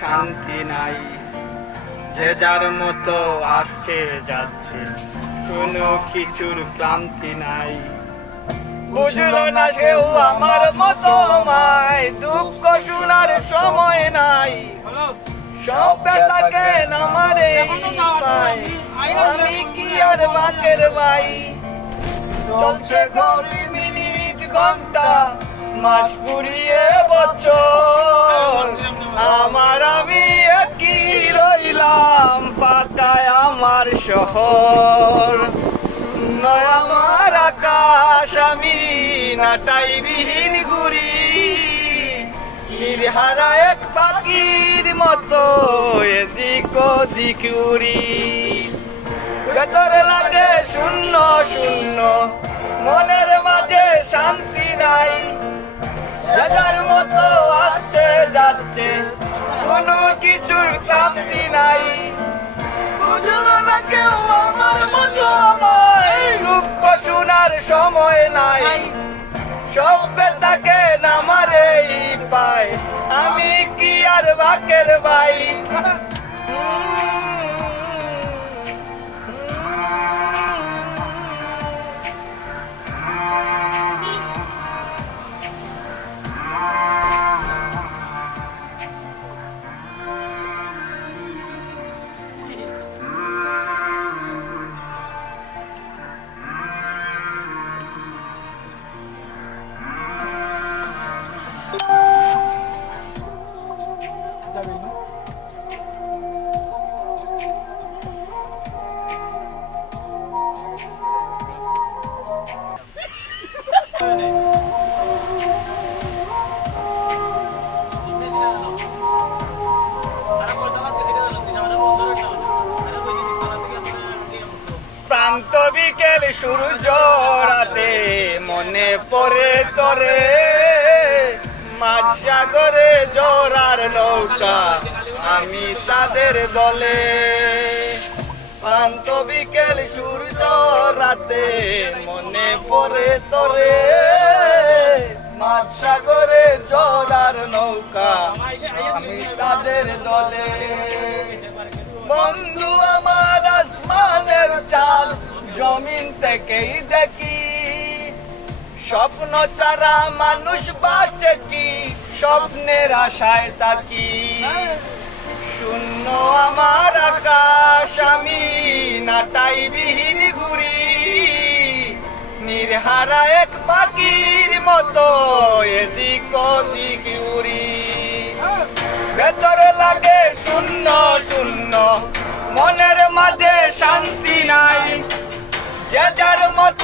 শান্তি নাই। যে যার মতো আসছে, যাচ্ছে। কোনো কিছুর ক্লান্তি নাই। বুঝলো না সেও আমার মতো আমায়। দুঃখ শোনার সময় নাই। সব ব্যথাকে নামারে আমি কি আর বাকের ভাই চলছে ঘড়ি মিনিট, ঘণ্টা, মাস ফুরিয়ে বছর। আমার আমার শহর। নয় আমার আকাশ, আমি নাটাই বিহীন ঘুরি নির্হারা এক পাখির মতো এদিক ওদিক উড়ি। ভেতরে লাগে শূন্য শূন্য। মনের মাঝে শান্তি নাই। যার মতো আসতে যাচ্ছে, কোনো কিছুর ক্লান্তি নাই। বুঝলো না কেউ আমার মতো আমায়। দুঃখ শোনার সময় নাই। সব বেতাকে নামারেই পায়। আমি কি আর বাকের ভাই? প্রান্ত বিকেল সূর্য রাতে মনে পড়ে তোরে। মাঝ সাগরে জোরার নৌকা, আমি তাদের দলে। প্রান্ত বিকেল সূর্য রাতে মনে পড়ে তোরে। মাঝ সাগরে জোরার নৌকা, আমি তাদের দলে। বন্ধু আমার আসমানের চাঁদ জমিন থেকেই দেখি স্বপ্ন ছাড়া মানুষ বাঁচে কি? স্বপ্নের আশায় থাকি। শূন্য আমার আকাশ, আমি নাটাই বিহীন ঘুরি নির্হারা এক পাখির মতো এদিক ওদিক উড়ি ভেতরে লাগে শূন্য শূন্য। মনের মাঝে শান্তি নাই। যে যার মতো